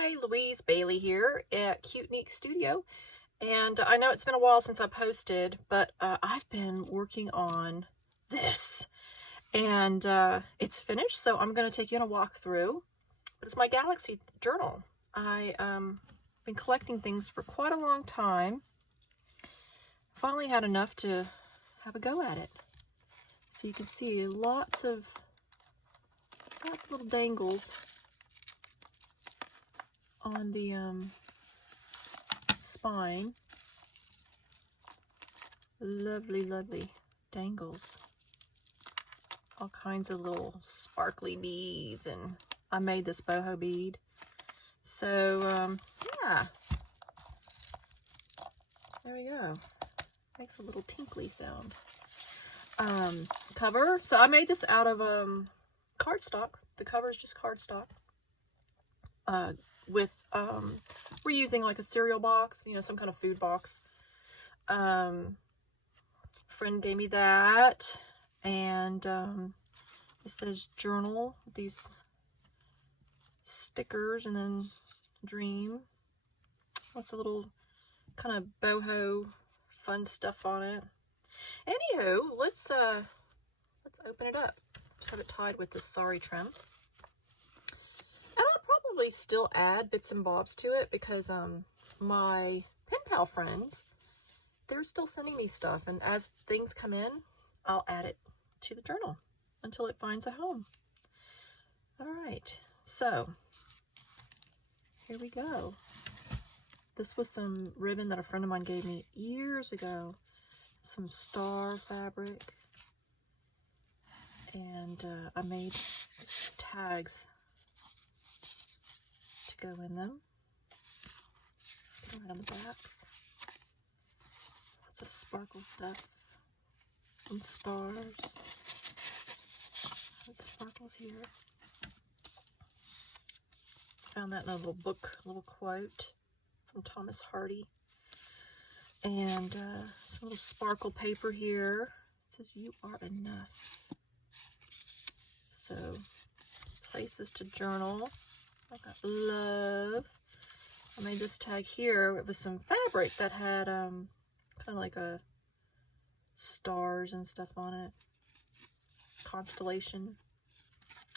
Hi, Louise Bailey here at Cute Neek Studio. And I know it's been a while since I posted, but I've been working on this. And it's finished, so I'm going to take you on a walkthrough. But it's my Galaxy journal. I've been collecting things for quite a long time. Finally had enough to have a go at it. So you can see lots of little dangles on the spine. Lovely, lovely dangles. All kinds of little sparkly beads, and I made this boho bead. So yeah, there we go. Makes a little tinkly sound. Cover. So I made this out of cardstock. The cover is just cardstock. We're using like a cereal box, you know, some kind of food box. Friend gave me that, and it says journal, these stickers, and then dream. Lots of little kind of boho fun stuff on it. Anywho, let's open it up. Just have it tied with this sorry trim. Still add bits and bobs to it because my pen pal friends, they're still sending me stuff, and as things come in, I'll add it to the journal until it finds a home. All right, so here we go. This was some ribbon that a friend of mine gave me years ago, some star fabric, and I made tags go in them. Put them right on the backs. Lots of sparkle stuff and stars. There's sparkles here. Found that in a little book, a little quote from Thomas Hardy. And some little sparkle paper here. It says, "You are enough." So, places to journal. I got love. I made this tag here. It was some fabric that had kind of like a stars and stuff on it. Constellation.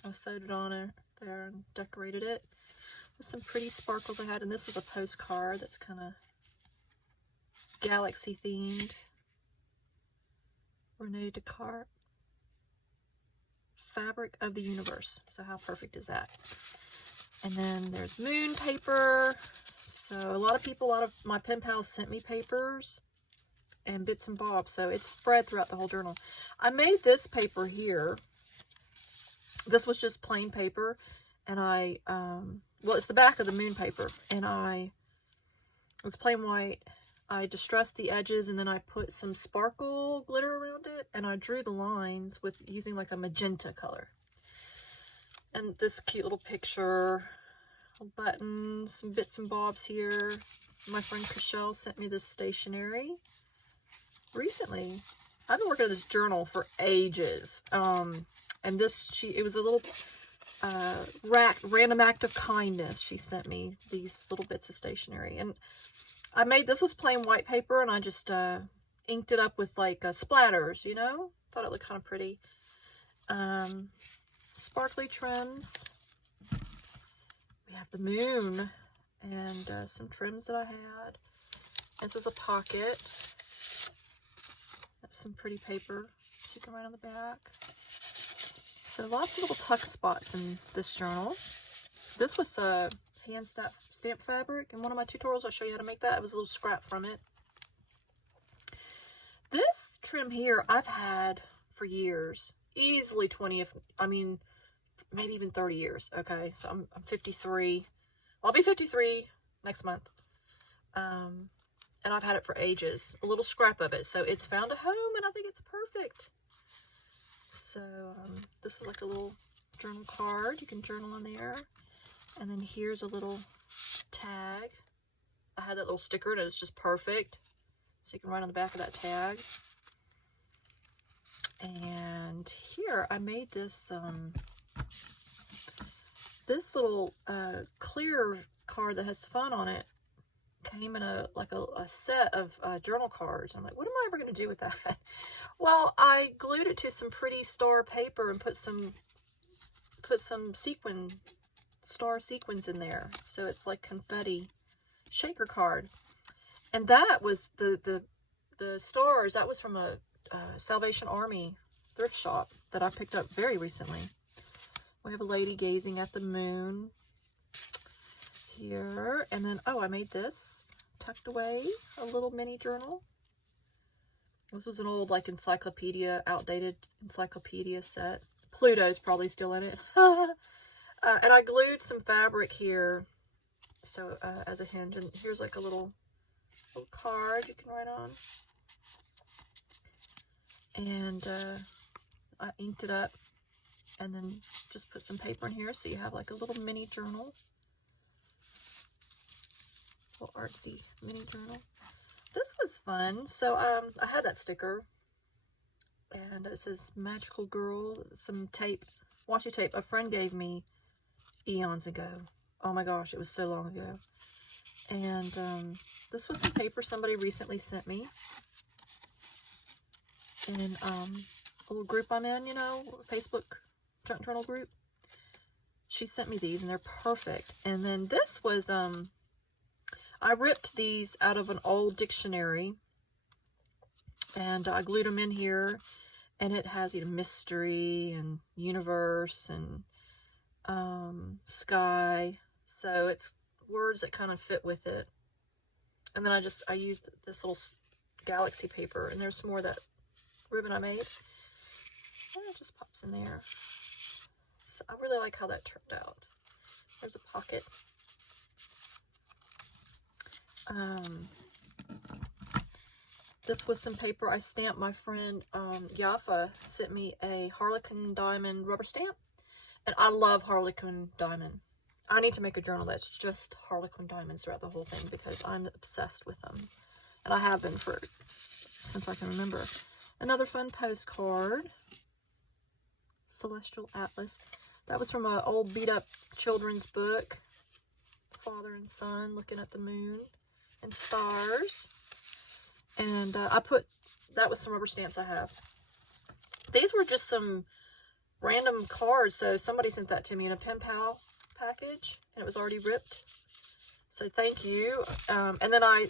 I sewed it on it there and decorated it with some pretty sparkles I had. And this is a postcard that's kind of galaxy themed. Rene Descartes. Fabric of the universe. So how perfect is that? And then there's moon paper. So a lot of my pen pals sent me papers and bits and bobs. So it's spread throughout the whole journal. I made this paper here. This was just plain paper. And well, it's the back of the moon paper. And it was plain white. I distressed the edges, and then I put some sparkle glitter around it. And I drew the lines using like a magenta color. And this cute little picture, a button, some bits and bobs here. My friend Chriselle sent me this stationery recently. I've been working on this journal for ages. And it was a little random act of kindness. She sent me these little bits of stationery. And this was plain white paper, and I just inked it up with like splatters, you know? Thought it looked kind of pretty. Sparkly trims. We have the moon and some trims that I had. This is a pocket. That's some pretty paper so you can write on the back. So lots of little tuck spots in this journal. This was hand stamp fabric. In one of my tutorials, I'll show you how to make that. It was a little scrap from it. This trim here I've had for years. Easily 20, maybe even 30 years. Okay, so I'm 53. I'll be 53 next month. And I've had it for ages. A little scrap of it. So it's found a home, and I think it's perfect. So this is like a little journal card. You can journal in there. And then here's a little tag. I had that little sticker, and it's just perfect. So you can write on the back of that tag. And here I made this little clear card that has fun on it came in a set of journal cards. I'm like, what am I ever going to do with that? Well, I glued it to some pretty star paper and put some star sequins in there. So it's like confetti shaker card. And that was the stars. That was from a Salvation Army thrift shop that I picked up very recently. We have a lady gazing at the moon here. And then, oh, I made this tucked away, a little mini journal. This was an old, like, encyclopedia, outdated encyclopedia set. Pluto's probably still in it. And I glued some fabric here, so as a hinge. And here's like a little card you can write on. And I inked it up, and then just put some paper in here, so you have like a little mini journal. Little artsy mini journal. This was fun. So I had that sticker, and it says Magical Girl. Some tape, washi tape a friend gave me eons ago. Oh my gosh, it was so long ago. And this was some paper somebody recently sent me in a little group I'm in, you know, Facebook junk journal group. She sent me these, and they're perfect. And then this was I ripped these out of an old dictionary, and I glued them in here, and it has, you know, mystery and universe and sky, so it's words that kind of fit with it. And then I used this little galaxy paper, and there's some more of that ribbon I made, and it just pops in there. So I really like how that turned out. There's a pocket. This was some paper I stamped. My friend Yafa sent me a Harlequin diamond rubber stamp, and I love Harlequin diamond. I need to make a journal that's just Harlequin diamonds throughout the whole thing, because I'm obsessed with them, and I have been since I can remember. Another fun postcard, Celestial Atlas. That was from an old beat up children's book, father and son looking at the moon and stars. And that was some rubber stamps I have. These were just some random cards, so somebody sent that to me in a pen pal package, and it was already ripped, so thank you. And then I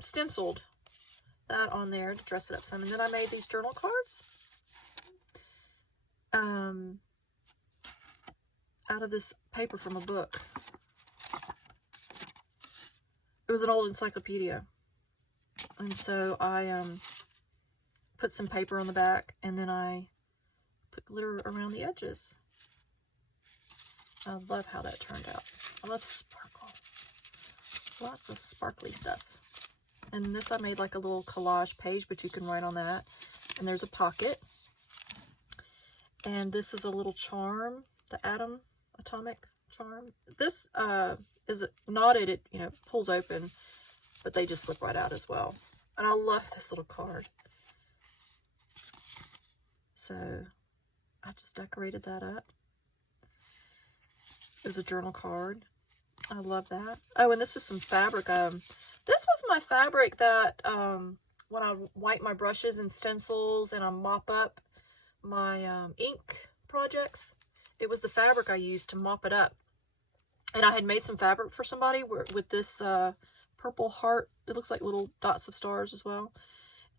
stenciled that on there to dress it up some, and then I made these journal cards out of this paper from a book. It was an old encyclopedia, and so I put some paper on the back, and then I put glitter around the edges. I love how that turned out. I love sparkle. Lots of sparkly stuff. And this I made like a little collage page, but you can write on that. And there's a pocket. And this is a little charm, the atomic charm. This is knotted, it, you know, pulls open, but they just slip right out as well. And I love this little card. So I just decorated that up. It was a journal card. I love that. Oh, and this is some fabric. This was my fabric that when I wipe my brushes and stencils and I mop up my ink projects, it was the fabric I used to mop it up. And I had made some fabric for somebody with this purple heart. It looks like little dots of stars as well.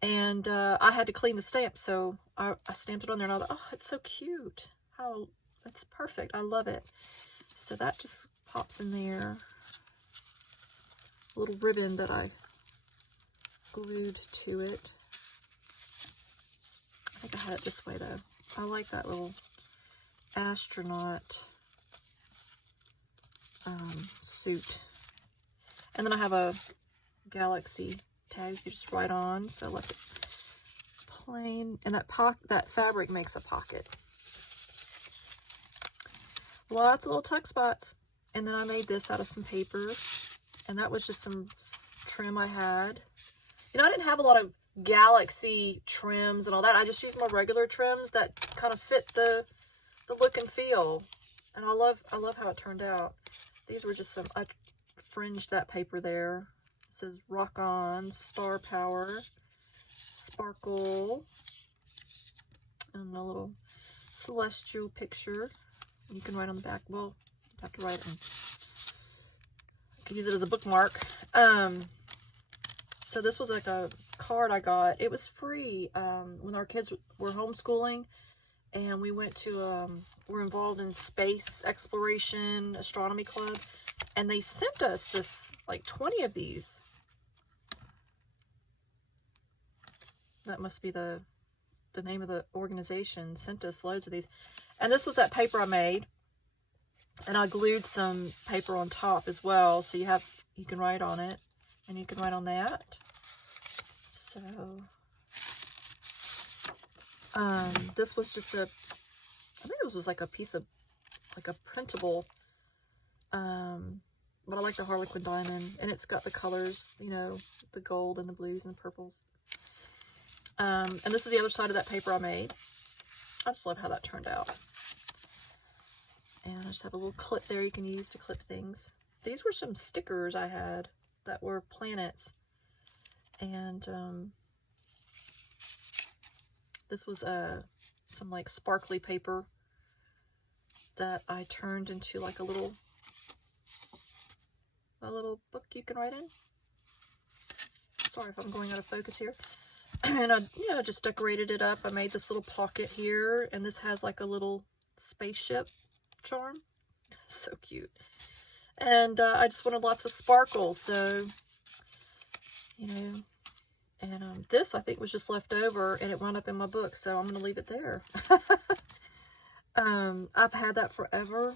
And I had to clean the stamp, so I stamped it on there, and I thought, oh, it's so cute. How it's perfect. I love it. So that just pops in there. A little ribbon that I glued to it. I think I had it this way though. I like that little astronaut suit. And then I have a galaxy tag you just write on. So like plain, and that fabric makes a pocket. Lots of little tuck spots. And then I made this out of some paper, and that was just some trim I had. You know, I didn't have a lot of galaxy trims and all that. I just used my regular trims that kind of fit the look and feel. And I love how it turned out. These were just some, I fringed that paper there. It says Rock On, Star Power, Sparkle, and a little celestial picture. You can write on the back. Well, you have to write it. I could use it as a bookmark. So this was like a card I got. It was free when our kids were homeschooling, and we went to, we're involved in space exploration, astronomy club, and they sent us this, like 20 of these. That must be the name of the organization. Sent us loads of these. And this was that paper I made. And I glued some paper on top as well. So you can write on it. And you can write on that. So, this was just I think it was like a piece of, like a printable, but I like the Harlequin diamond. And it's got the colors, you know, the gold and the blues and the purples. And this is the other side of that paper I made. I just love how that turned out. And I just have a little clip there you can use to clip things. These were some stickers I had that were planets. And this was some like sparkly paper that I turned into like a little book you can write in. Sorry if I'm going out of focus here. And I just decorated it up. I made this little pocket here, and this has like a little spaceship charm. So cute. And I just wanted lots of sparkle, so, you know, and this I think was just left over, and it wound up in my book, so I'm going to leave it there. I've had that forever,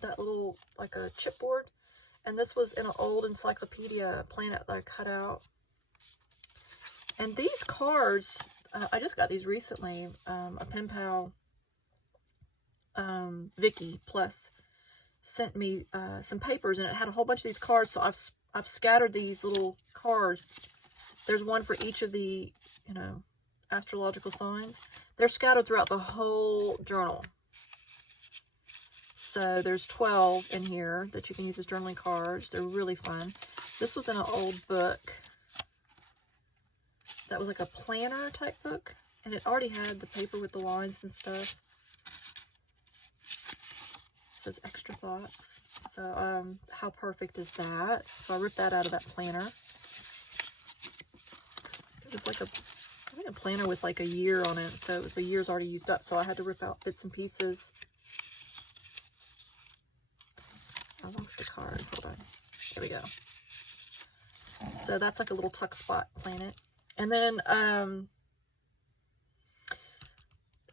that little, like a chipboard, and this was in an old encyclopedia planet that I cut out. And these cards, I just got these recently. A pen pal, Vicky Plus, sent me some papers, and it had a whole bunch of these cards. So I've scattered these little cards. There's one for each of the, you know, astrological signs. They're scattered throughout the whole journal. So there's 12 in here that you can use as journaling cards. They're really fun. This was in an old book. That was like a planner type book, and it already had the paper with the lines and stuff. It says extra thoughts. So, how perfect is that? So I ripped that out of that planner. It was like I think a planner with like a year on it, so the year's already used up. So I had to rip out bits and pieces. How long's the card? Hold on. There we go. So that's like a little tuck spot planet. And then, I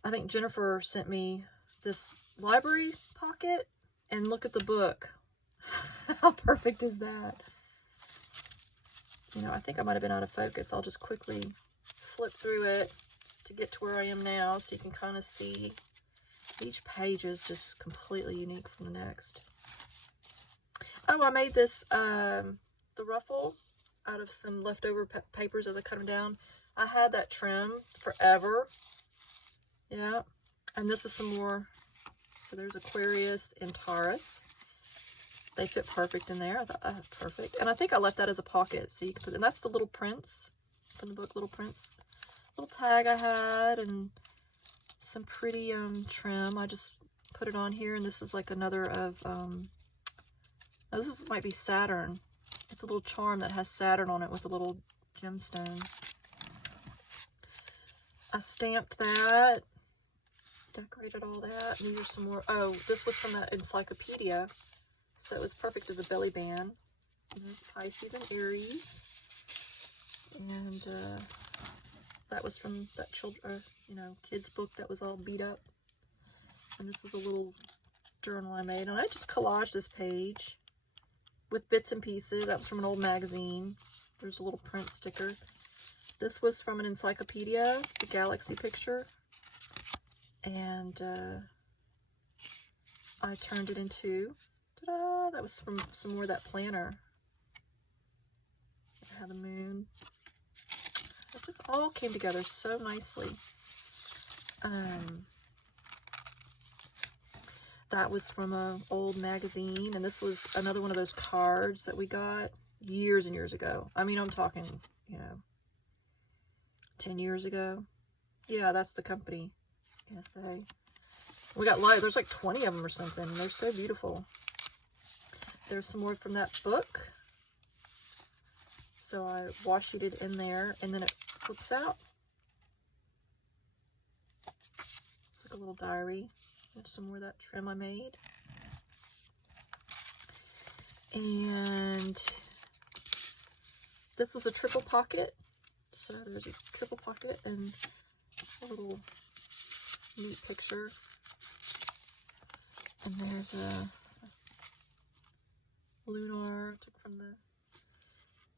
think Jennifer sent me this library pocket, and look at the book. How perfect is that? You know, I think I might have been out of focus. I'll just quickly flip through it to get to where I am now, so you can kind of see each page is just completely unique from the next. Oh, I made this, the ruffle out of some leftover papers as I cut them down. I had that trim forever. Yeah. And this is some more. So there's Aquarius and Taurus. They fit perfect in there. I thought, oh, perfect. And I think I left that as a pocket, so you can put, and that's the Little Prince from the book Little Prince. Little tag I had, and some pretty trim. I just put it on here, and this is like another of oh, this might be Saturn. It's a little charm that has Saturn on it with a little gemstone. I stamped that, decorated all that. These are some more. Oh, this was from that encyclopedia, so it was perfect as a belly band. And there's Pisces and Aries, and that was from that you know, kids book that was all beat up. And this was a little journal I made, and I just collaged this page with bits and pieces. That was from an old magazine. There's a little print sticker. This was from an encyclopedia, the galaxy picture. And I turned it into, ta-da, that was from some more of that planner. It had the moon. This all came together so That was from an old magazine, and this was another one of those cards that we got years and years ago. I mean, I'm talking, you know, 10 years ago. Yeah, that's the company. SA. We got there's like 20 of them or something. They're so beautiful. There's some more from that book. So I washi it in there, and then it flips out. It's like a little diary. There's some more of that trim I made. And this was a triple pocket. So there's a triple pocket and a little neat picture. And there's a lunar took from the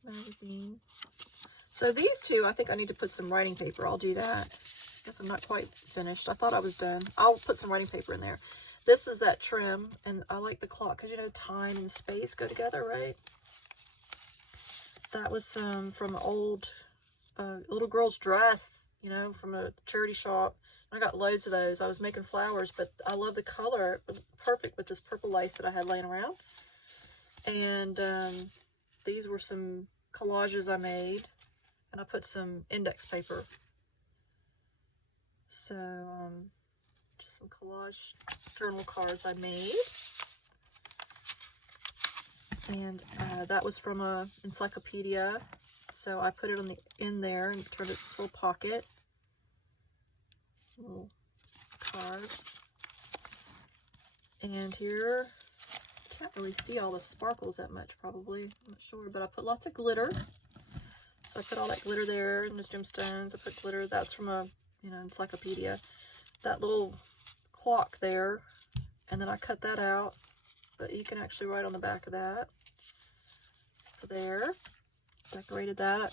magazine. So these two, I think I need to put some writing paper. I'll do that. Guess I'm not quite finished. I thought I was done. I'll put some writing paper in there. This is that trim, and I like the clock because, you know, time and space go together, right? That was from an old little girl's dress, you know, from a charity shop. I got loads of those. I was making flowers, but I love the color. It was perfect with this purple lace that I had laying around. And these were some collages I made, and I put some index paper. So, just some collage journal cards I made. And that was from a encyclopedia. So I put it in there and turned it into a little pocket. Little cards. And here, can't really see all the sparkles that much probably. I'm not sure, but I put lots of glitter. So I put all that glitter there, and there's gemstones. I put glitter. That's from a, you know, encyclopedia. That little clock there, and then I cut that out, but you can actually write on the back of that. There, decorated that.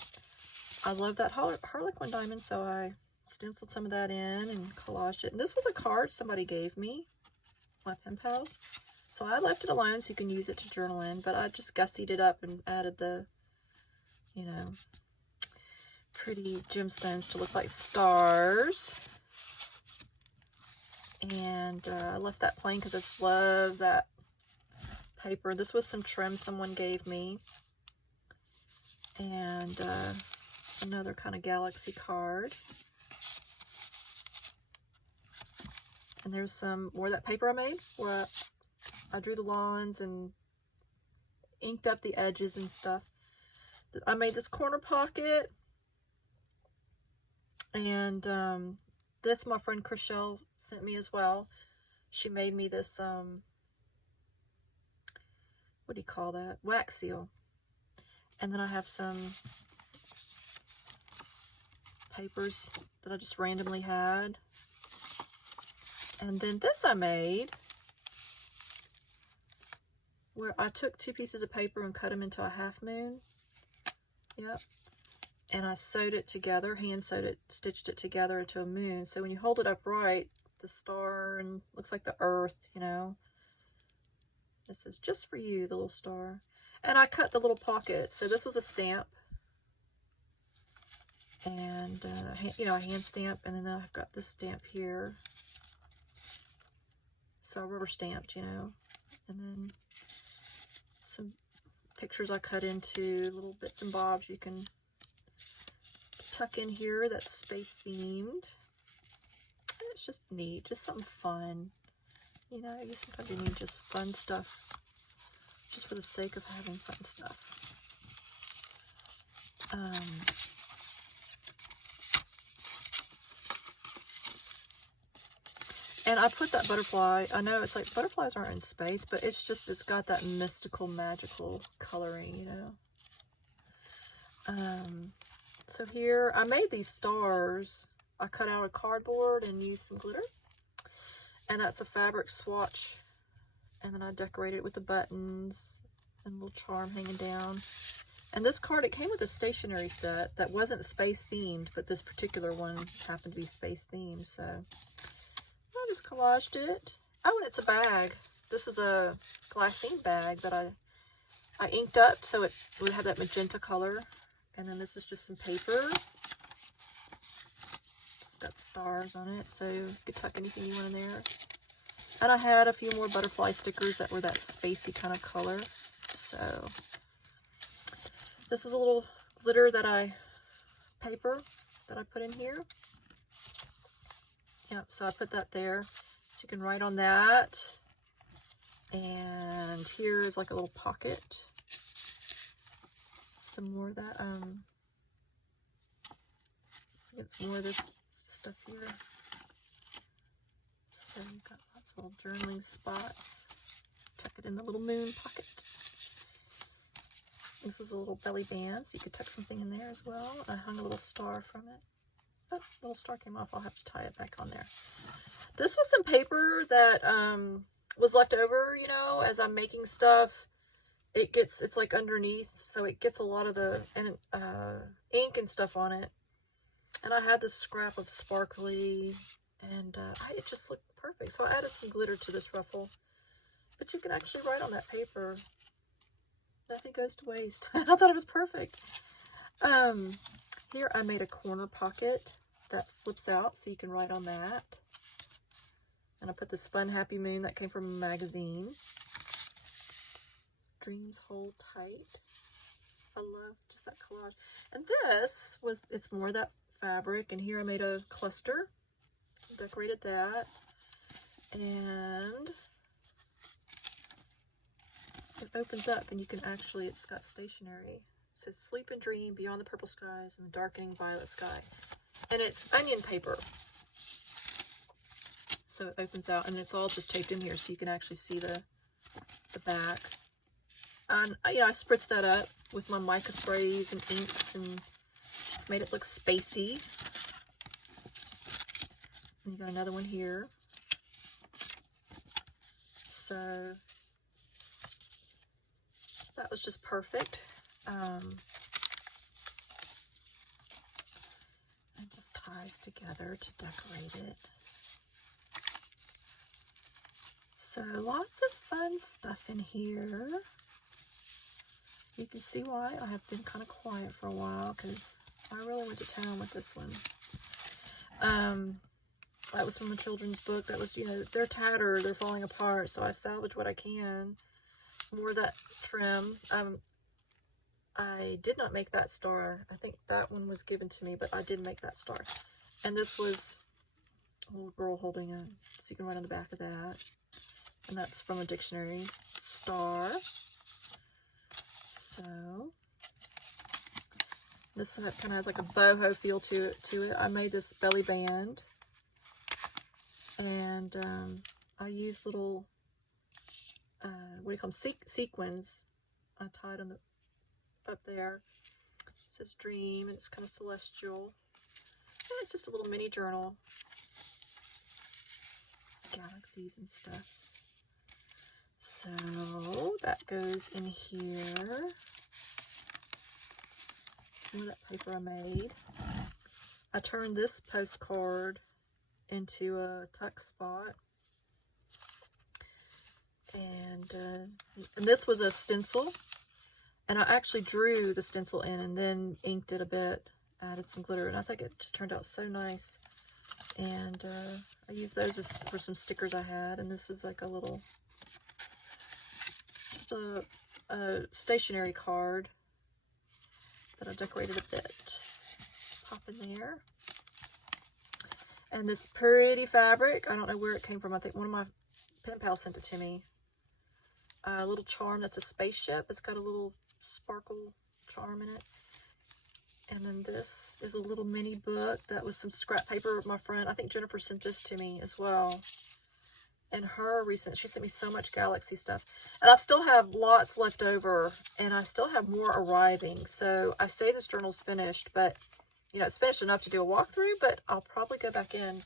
I love that Harlequin diamond, so I stenciled some of that in and collaged it. And this was a card somebody gave me, my pen pals. So I left it alone so you can use it to journal in, but I just gussied it up and added the, you know, pretty gemstones to look like stars. And I left that plain because I just love that paper. This was some trim someone gave me. And another kind of galaxy card. And there's some more of that paper I made where I drew the lines and inked up the edges and stuff. I made this corner pocket. And this my friend Chriselle sent me as well. She made me this, what do you call that? Wax seal. And then I have some papers that I just randomly had. And then this I made, where I took 2 pieces of paper and cut them into a half moon. Yep. And I sewed it together, hand sewed it, stitched it together into a moon. So when you hold it upright, the star and looks like the earth, you know. This is just for you, the little star. And I cut the little pocket. So this was a stamp. And, you know, a hand stamp. And then I've got this stamp here. So I rubber stamped, you know. And then some pictures I cut into little bits and bobs you can tuck in here that's space themed. And it's just neat. Just something fun. You know, sometimes you need just fun stuff. Just for the sake of having fun stuff. And I put that butterfly, I know it's like butterflies aren't in space, but it's got that mystical, magical coloring, you know. So here, I made these stars. I cut out a cardboard and used some glitter. And that's a fabric swatch. And then I decorated it with the buttons and a little charm hanging down. And this card, it came with a stationery set that wasn't space themed, but this particular one happened to be space themed. So I just collaged it. Oh, and it's a bag. This is a glassine bag that I inked up so it would have that magenta color. And then this is just some paper. It's got stars on it, so you could tuck anything you want in there. And I had a few more butterfly stickers that were that spacey kind of color. So this is a little glitter paper that I put in here. Yep, so I put that there. So you can write on that. And here is like a little pocket. Some more of that, I think it's more of this stuff here. So you've got lots of little journaling spots. Tuck it in the little moon pocket. This is a little belly band, so you could tuck something in there as well. I hung a little star from it. Oh, the little star came off. I'll have to tie it back on there. This was some paper that was left over, you know, as I'm making stuff. It's like underneath, so it gets a lot of the ink and stuff on it. And I had this scrap of sparkly, and it just looked perfect. So I added some glitter to this ruffle. But you can actually write on that paper. Nothing goes to waste. I thought it was perfect. Here I made a corner pocket that flips out, so you can write on that. And I put this fun happy moon that came from a magazine. Dreams hold tight. I love just that collage. And this was, it's more of that fabric, and here I made a cluster, decorated that, and it opens up and you can actually, it's got stationery. It says sleep and dream beyond the purple skies and the darkening violet sky. And it's onion paper. So it opens out, and it's all just taped in here, so you can actually see the back. And you know, I spritzed that up with my mica sprays and inks and just made it look spacey. And you got another one here. So that was just perfect. It just ties together to decorate it. So lots of fun stuff in here. You can see why I have been kind of quiet for a while, because I really went to town with this one. That was from a children's book. That was, you know, they're tattered, they're falling apart, so I salvage what I can. More of that trim. I did not make that star. I think that one was given to me, but I did make that star. And this was a little girl holding a, so you can write on the back of that. And that's from a dictionary. Star. So this kind of has like a boho feel to it. I made this belly band, and I used little what do you call them, sequins. I tied on the up there. It says dream, and it's kind of celestial. And it's just a little mini journal, galaxies and stuff. So that goes in here. Some of that paper I made. I turned this postcard into a tuck spot. And this was a stencil. And I actually drew the stencil in and then inked it a bit. Added some glitter. And I think it just turned out so nice. And I used those for some stickers I had. And this is like a little, just a stationery card that I decorated a bit. Pop in there. And this pretty fabric, I don't know where it came from. I think one of my pen pals sent it to me. A little charm that's a spaceship. It's got a little sparkle charm in it. And then this is a little mini book that was some scrap paper of my friend. I think Jennifer sent this to me as well. And she sent me so much Galaxy stuff. And I still have lots left over, and I still have more arriving. So I say this journal's finished, but you know, it's finished enough to do a walkthrough, but I'll probably go back in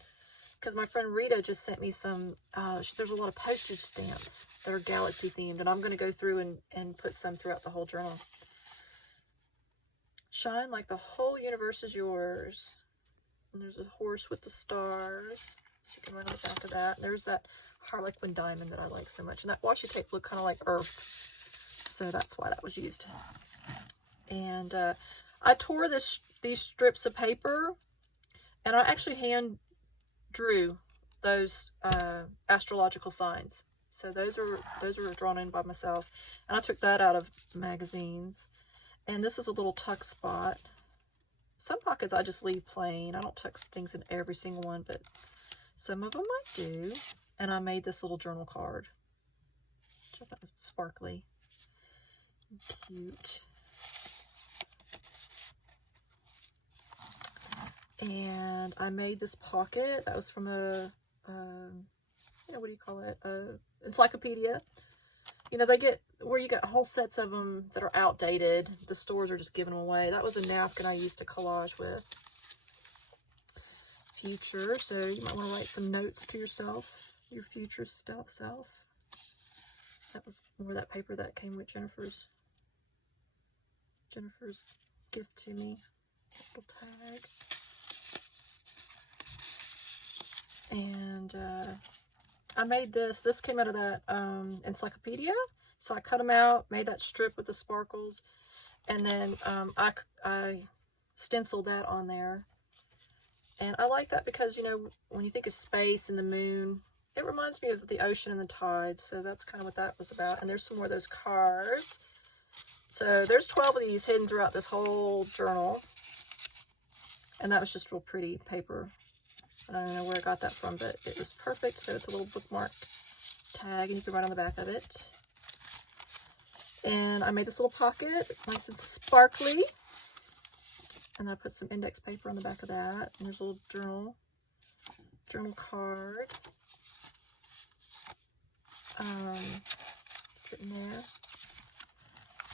because my friend Rita just sent me some, there's a lot of postage stamps that are Galaxy themed, and I'm going to go through and put some throughout the whole journal. Shine like the whole universe is yours. And there's a horse with the stars, so you can run on the back of that. And there's that Harlequin diamond that I like so much. And that washi tape looked kind of like earth, so that's why that was used. And I tore these strips of paper, and I actually hand drew those astrological signs. So those are drawn in by myself. And I took that out of magazines. And this is a little tuck spot. Some pockets I just leave plain. I don't tuck things in every single one, but some of them I do. And I made this little journal card. Which I thought was sparkly and cute. And I made this pocket. That was from a, you know, what do you call it? Encyclopedia. You know, they get, where you get whole sets of them that are outdated. The stores are just giving them away. That was a napkin I used to collage with. Future. So you might want to write some notes to yourself, your future self. That was more of that paper that came with Jennifer's gift to me. Little tag. And I made this. This came out of that encyclopedia. So I cut them out, made that strip with the sparkles, and then I stenciled that on there. And I like that because, you know, when you think of space and the moon, it reminds me of the ocean and the tides. So that's kind of what that was about. And there's some more of those cards. So there's 12 of these hidden throughout this whole journal. And that was just real pretty paper. I don't know where I got that from, but it was perfect. So it's a little bookmark tag, and you can write on the back of it. And I made this little pocket, nice and sparkly. And I put some index paper on the back of that. And there's a little journal card. Sitting there.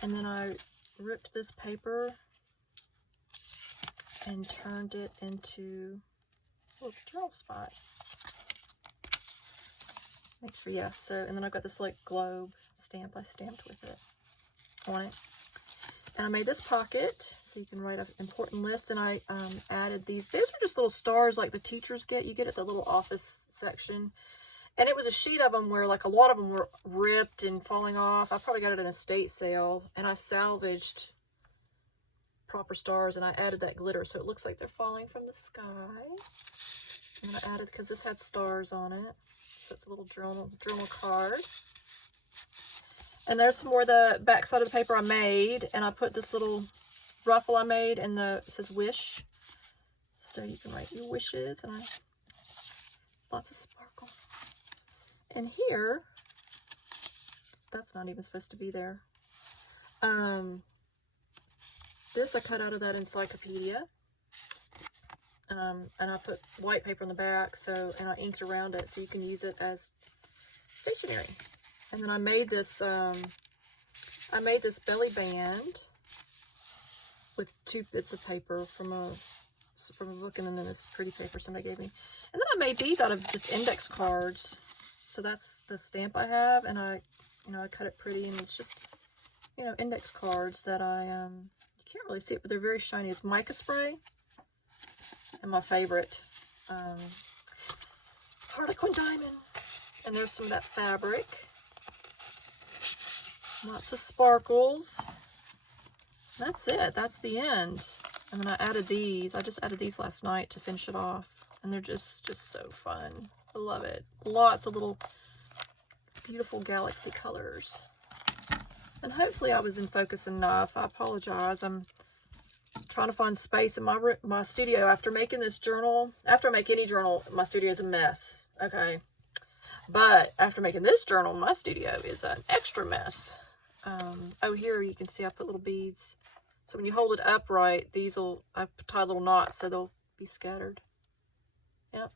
And then I ripped this paper and turned it into a little journal spot. Make sure, yeah. So, and then I've got this like globe stamp I stamped with it on it. And I made this pocket so you can write an important list. And I added these. These are just little stars like the teachers get. You get at the little office section. And it was a sheet of them where like a lot of them were ripped and falling off. I probably got it at an estate sale. And I salvaged proper stars and I added that glitter so it looks like they're falling from the sky. And I added, because this had stars on it, so it's a little journal card. And there's some more of the back side of the paper I made, and I put this little ruffle I made, and it says wish, so you can write your wishes. And lots of sparkle. And here, that's not even supposed to be there. This I cut out of that encyclopedia. And I put white paper on the back, and I inked around it so you can use it as stationery. And then I made this belly band with 2 bits of paper from a book, and then this pretty paper somebody gave me. And then I made these out of just index cards. So that's the stamp I have, and I cut it pretty, and it's just, index cards that you can't really see it, but they're very shiny. It's mica spray. And my favorite, Harlequin diamond. And there's some of that fabric. Lots of sparkles. That's it. That's the end. And then I added these. I just added these last night to finish it off. And they're just so fun. I love it. Lots of little beautiful galaxy colors. And hopefully I was in focus enough. I apologize. I'm trying to find space in my studio after making this journal. After I make any journal, my studio is a mess. Okay. But after making this journal, my studio is an extra mess. Oh, here you can see I put little beads. So when you hold it upright, I tie little knots so they'll be scattered. Yep.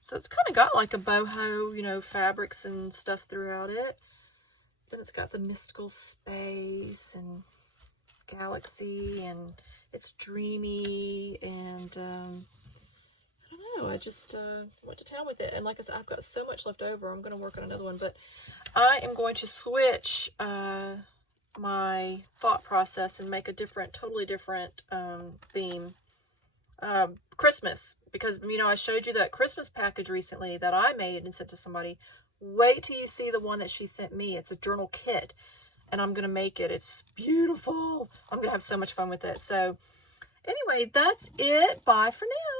So it's kind of got like a boho, fabrics and stuff throughout it. Then it's got the mystical space and galaxy, and it's dreamy, and I don't know, I just went to town with it. And like I said, I've got so much left over. I'm going to work on another one, but I am going to switch my thought process and make a totally different theme. Christmas, because I showed you that Christmas package recently that I made and sent to somebody. Wait till you see the one that she sent me. It's a journal kit, and I'm gonna make it. It's beautiful. I'm gonna have so much fun with it. So anyway, that's it. Bye for now.